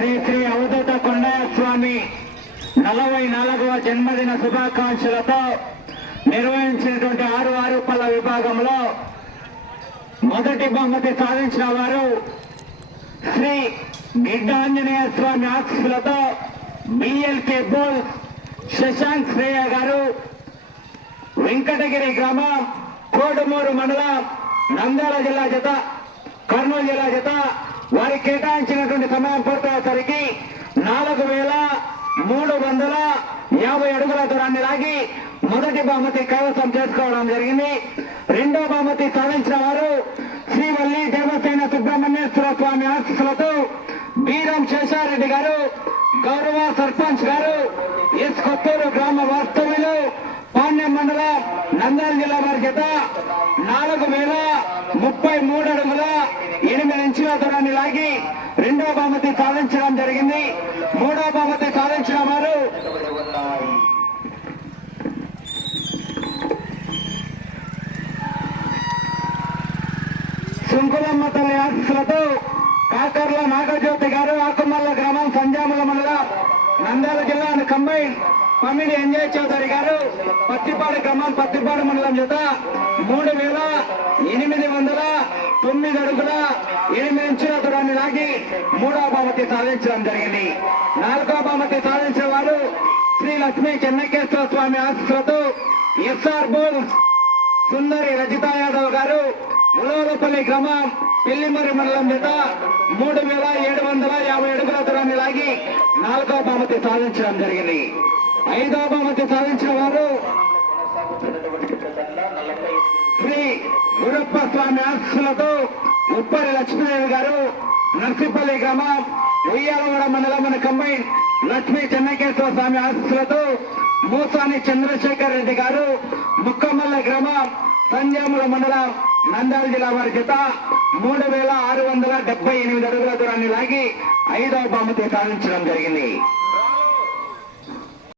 శ్రీ శ్రీ అవధూత కొండయ్య స్వామి నలభై నాలుగవ జన్మదిన శుభాకాంక్షలతో నిర్వహించినటువంటి ఆరు ఆరు పళ్ళ విభాగంలో మొదటి బహుమతి సాధించిన వారు శ్రీ గిడ్డాంజనేయ స్వామి ఆశీస్సులతో బిఎల్కే బోల్ శశాంక్ శ్రేయ గారు వెంకటగిరి గ్రామం కోడుమూరు మండలం నంద్యాల జిల్లా జత కర్నూలు జిల్లా జత వారికి కేటాయించినటువంటి సమయం పూర్తయ్యేసరికి నాలుగు వేల మూడు వందల యాభై అడుగుల దూరాన్ని లాగి మొదటి బహుమతి కైవసం చేసుకోవడం జరిగింది. రెండో బహుమతి సాధించిన వారు శ్రీవల్లి దేవసేన సుబ్రహ్మణ్యేశ్వర స్వామి ఆశీస్సులతో బీరం శేషారెడ్డి గారు గౌరవ సర్పంచ్ గారు ఎస్ కొత్తూరు గ్రామ వాస్తవ్యులు నంద్యాల జిల్లా వారి చేత నాలుగు వేల ముప్పై మూడు అడుగుల ఎనిమిది ఇంచుల దూరాన్ని లాగి రెండో బహుమతి సాధించడం జరిగింది. మూడో బహుమతి సాధించిన వారు సుంకులమ్మ తల్లి ఆశీస్సులతో కాకర్ల నాగజ్యోతి గారు ఆకుమల్ల గ్రామం సంజాముల మండలం నంద్యాల జిల్లా కంబైన్ పమ్మిడి ఎంజాయ్ చౌదరి గారు పత్తిపాడు గ్రామం పత్తిపాడు మండలం చేత మూడు వేల ఎనిమిది వందల తొమ్మిది అడుగుల ఎనిమిది ఇంచుల దూరాన్ని లాగి మూడవ బహుమతి సాధించడం జరిగింది. నాలుగవ బహుమతి సాధించిన వారు శ్రీ లక్ష్మీ చెన్నకేశ్వర స్వామి ఆశీస్సులతో ఎస్ఆర్ బోల్స్ సుందరి రజితా యాదవ్ గారు ఉలవలపల్లి గ్రామం పెళ్ళిమరి మండలం చేత మూడు వేల ఏడు వందల యాభై అడుగుల దూరాన్ని లాగి నాలుగో బహుమతి సాధించడం జరిగింది. ఐదో బహుమతి సాధించిన వారు శ్రీ గురప్ప స్వామి ఆస్తులతో ఉప్పరి లక్ష్మీదేవి గారు నర్సిపల్లి గ్రామం ఉయ్యాలవాడ మండలం కంబైన్ లక్ష్మీ చెన్నకేశ్వర స్వామి ఆశీస్సులతో మూసాని చంద్రశేఖర్ రెడ్డి గారు ముక్కమల్ల గ్రామం సంజాముల మండలం నంద్యాల జిల్లా వారి చేత మూడు వేల ఆరు వందల డెబ్బై ఎనిమిది అడుగుల దూరాన్ని లాగి ఐదవ బహుమతి సాధించడం జరిగింది.